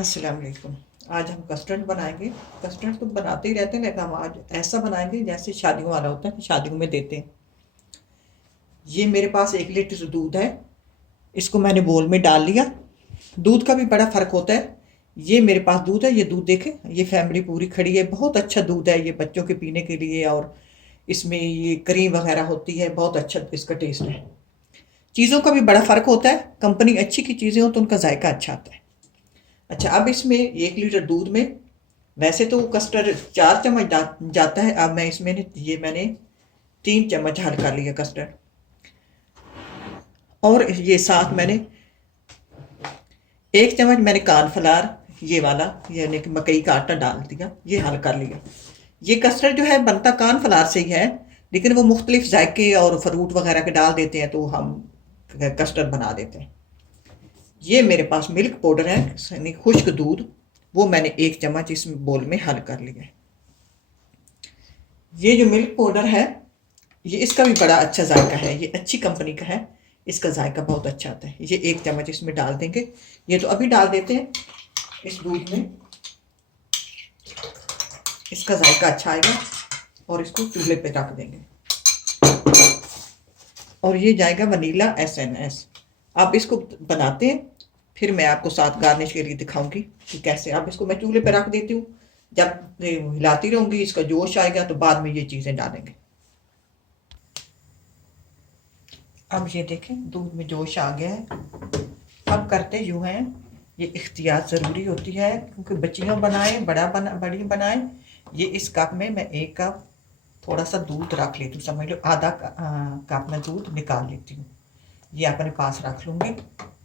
अस्सलाम वालेकुम। आज हम कस्टर्ड बनाएंगे। कस्टर्ड तो बनाते ही रहते हैं, लेकिन हम आज ऐसा बनाएंगे जैसे शादियों वाला होता है, शादियों में देते हैं। ये मेरे पास 1 लीटर दूध है। इसको मैंने बोल में डाल लिया। दूध का भी बड़ा फ़र्क होता है। ये मेरे पास दूध है, ये दूध देखें, ये फैमिली पूरी खड़ी है, बहुत अच्छा दूध है ये बच्चों के पीने के लिए। और इसमें ये क्रीम वगैरह होती है, बहुत अच्छा इसका टेस्ट है। चीज़ों का भी बड़ा फ़र्क होता है, कंपनी अच्छी की चीज़ें हो तो उनका जायका अच्छा आता है। अच्छा, अब इसमें 1 लीटर दूध में वैसे तो कस्टर्ड 4 चम्मच जाता है। अब मैं इसमें ये मैंने 3 चम्मच हल कर लिया कस्टर्ड। और ये साथ मैंने 1 चम्मच मैंने कॉर्नफ्लावर, ये वाला यानी कि मकई का आटा डाल दिया, ये हल कर लिया। ये कस्टर्ड जो है बनता कॉर्नफ्लावर से ही है, लेकिन वो मुख्तलिफ जायके और फ्रूट वगैरह के डाल देते हैं तो हम कस्टर्ड बना देते हैं। ये मेरे पास मिल्क पाउडर है, यानी खुश्क दूध, वो मैंने 1 चम्मच इस बोल में हल कर लिया है। ये जो मिल्क पाउडर है, ये इसका भी बड़ा अच्छा जायका है, ये अच्छी कंपनी का है, इसका जायका बहुत अच्छा आता है। ये 1 चम्मच इसमें डाल देंगे। ये तो अभी डाल देते हैं इस दूध में, इसका जायका अच्छा आएगा। और इसको चूल्हे पे रख देंगे। और ये जाएगा वनीला एसएनएस। आप इसको बनाते हैं, फिर मैं आपको साथ गार्निश के लिए दिखाऊंगी कि कैसे। अब इसको मैं चूल्हे पे रख देती हूँ। जब हिलाती रहूंगी, इसका जोश आएगा तो बाद में ये चीज़ें डालेंगे। अब ये देखें, दूध में जोश आ गया है। अब करते यूँ हैं, ये इख्तियार ज़रूरी होती है, क्योंकि बच्चियाँ बनाएं, बड़ी बनाएं। ये इस कप में मैं 1 कप थोड़ा सा दूध रख लेती हूँ, समझ लो आधा कप में दूध निकाल लेती हूँ। ये अपने पास रख लूँगी।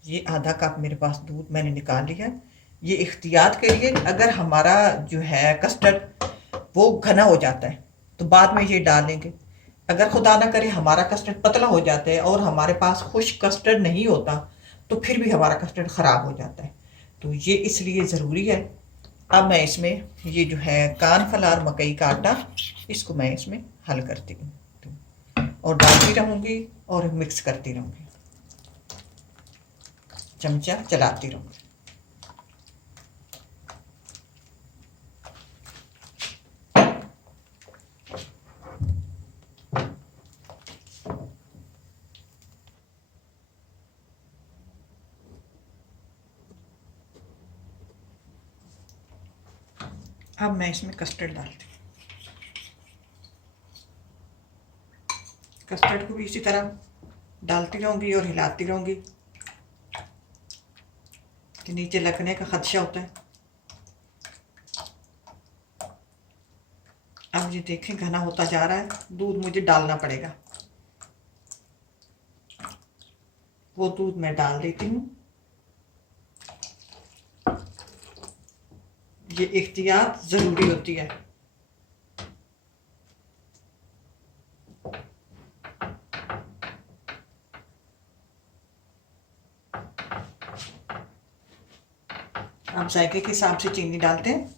ये आधा कप मेरे पास दूध मैंने निकाल लिया। ये इख्तियार के लिए, अगर हमारा जो है कस्टर्ड वो घना हो जाता है तो बाद में ये डालेंगे। अगर खुदा ना करे हमारा कस्टर्ड पतला हो जाता है और हमारे पास खुश्क कस्टर्ड नहीं होता, तो फिर भी हमारा कस्टर्ड ख़राब हो जाता है। तो ये इसलिए ज़रूरी है। अब मैं इसमें ये जो है कॉर्नफ्लावर मकई का आटा, इसको मैं इसमें हल करती हूँ और डालती रहूँगी और मिक्स करती रहूँगी, चमचा चलाती रहूँगी। अब मैं इसमें कस्टर्ड डालती हूँ। कस्टर्ड को भी इसी तरह डालती रहूँगी और हिलाती रहूँगी, कि नीचे लगने का खदशा होता है। अब ये देखें घना होता जा रहा है, दूध मुझे डालना पड़ेगा। वो दूध मैं डाल देती हूँ। ये एहतियात ज़रूरी होती है। आप जायके के हिसाब से चीनी डालते हैं।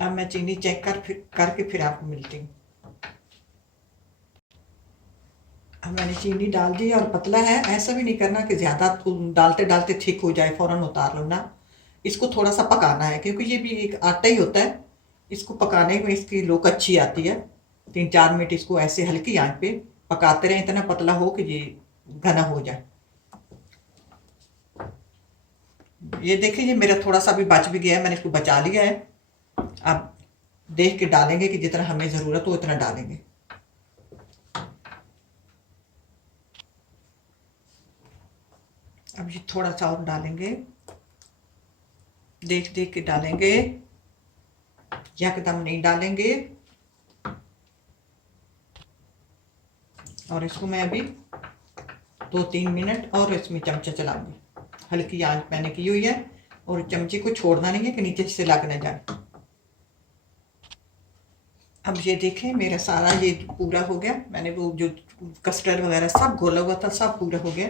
अब मैं चीनी चेक करके फिर आपको मिलती हूँ। अब मैंने चीनी डाल दी और पतला है, ऐसा भी नहीं करना कि ज़्यादा डालते डालते थिक हो जाए, फ़ौरन उतार लो ना। इसको थोड़ा सा पकाना है, क्योंकि ये भी एक आटा ही होता है। इसको पकाने में इसकी लुक अच्छी आती है। 3-4 मिनट इसको ऐसे हल्की आंच पे पकाते रहें, इतना पतला हो कि ये घना हो जाए। ये देखिए, ये मेरा थोड़ा सा भी बच भी गया है, मैंने इसको बचा लिया है। अब देख के डालेंगे कि जितना हमें ज़रूरत हो उतना डालेंगे। अब ये थोड़ा सा और डालेंगे, देख देख के डालेंगे, यकदम नहीं डालेंगे। और इसको मैं अभी 2-3 मिनट और इसमें चमचा चलाऊंगी। हल्की आंच मैंने की हुई है, और चमचे को छोड़ना नहीं है कि नीचे से लग ना जाए। अब ये देखें, मेरा सारा ये पूरा हो गया। मैंने वो जो कस्टर्ड वगैरह सब घोला हुआ था, सब पूरा हो गया।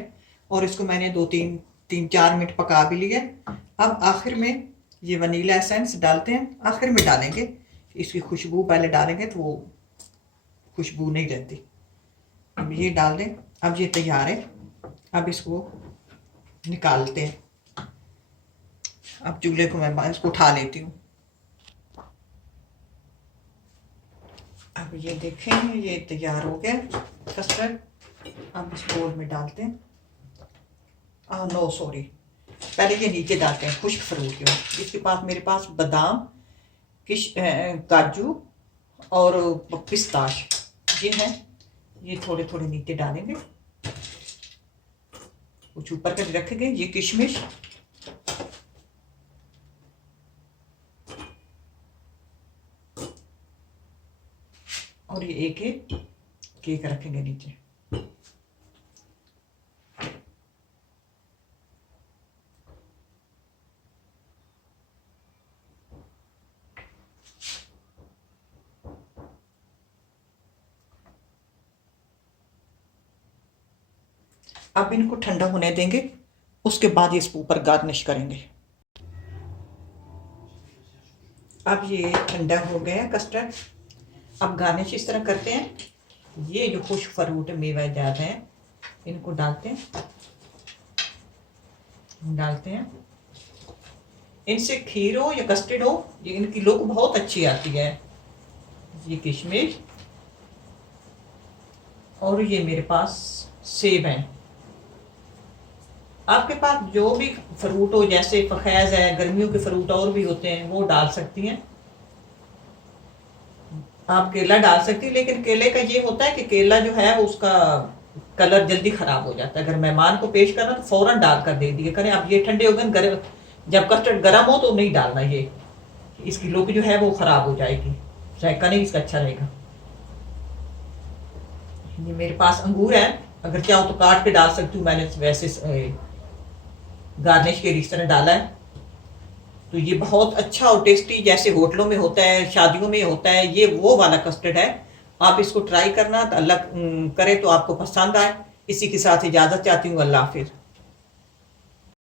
और इसको मैंने 2-3-4 मिनट पका भी लिया। अब आखिर में ये वनीला एसेंस डालते हैं, आखिर में डालेंगे। इसकी खुशबू पहले डालेंगे तो वो खुशबू नहीं रहती। अब ये डाल दें। अब ये तैयार है। अब इसको निकालते हैं। अब चूल्हे को मैं इसको उठा लेती हूँ। अब ये देखें, ये तैयार हो गया कस्टर्ड। अब इस बोल में डालते हैं। नो सॉरी, पहले ये नीचे डालते हैं खुश्क फ्रूट के। इसके पास मेरे पास बादाम, काजू और पिस्ताश ये है। ये थोड़े थोड़े नीचे डालेंगे, कुछ ऊपर कर रखेंगे। ये किशमिश और ये एक एक केक रखेंगे नीचे। अब इनको ठंडा होने देंगे, उसके बाद इसके ऊपर गार्निश करेंगे। अब ये ठंडा हो गया कस्टर्ड। अब गार्निश इस तरह करते हैं। ये जो खुश्क फ्रूट मेवा जात हैं इनको डालते हैं। इनसे खीर हो या कस्टर्ड हो, ये इनकी लुक बहुत अच्छी आती है। ये किशमिश और ये मेरे पास सेब हैं। आपके पास जो भी फ्रूट हो, जैसे फखैज है, गर्मियों के फ्रूट और भी होते हैं, वो डाल सकती हैं। आप केला डाल सकती हैं, लेकिन केले का ये होता है कि केला जो है वो उसका कलर जल्दी खराब हो जाता है। अगर मेहमान को पेश करना तो फौरन डाल कर दे दिए करें। अब ये ठंडे हो गए, जब कस्टर्ड गर्म हो तो नहीं डालना। ये इसकी लुक जो है वो खराब हो जाएगी, जायका नहीं इसका अच्छा रहेगा। ये मेरे पास अंगूर है, अगर चाहो तो काट के डाल सकती हूँ। मैंने वैसे गार्निश के इस तरह डाला है। तो ये बहुत अच्छा और टेस्टी, जैसे होटलों में होता है, शादियों में होता है, ये वो वाला कस्टर्ड है। आप इसको ट्राई करना, तो अल्लाह करे तो आपको पसंद आए। इसी के साथ इजाज़त चाहती हूँ। अल्लाह हाफिज़।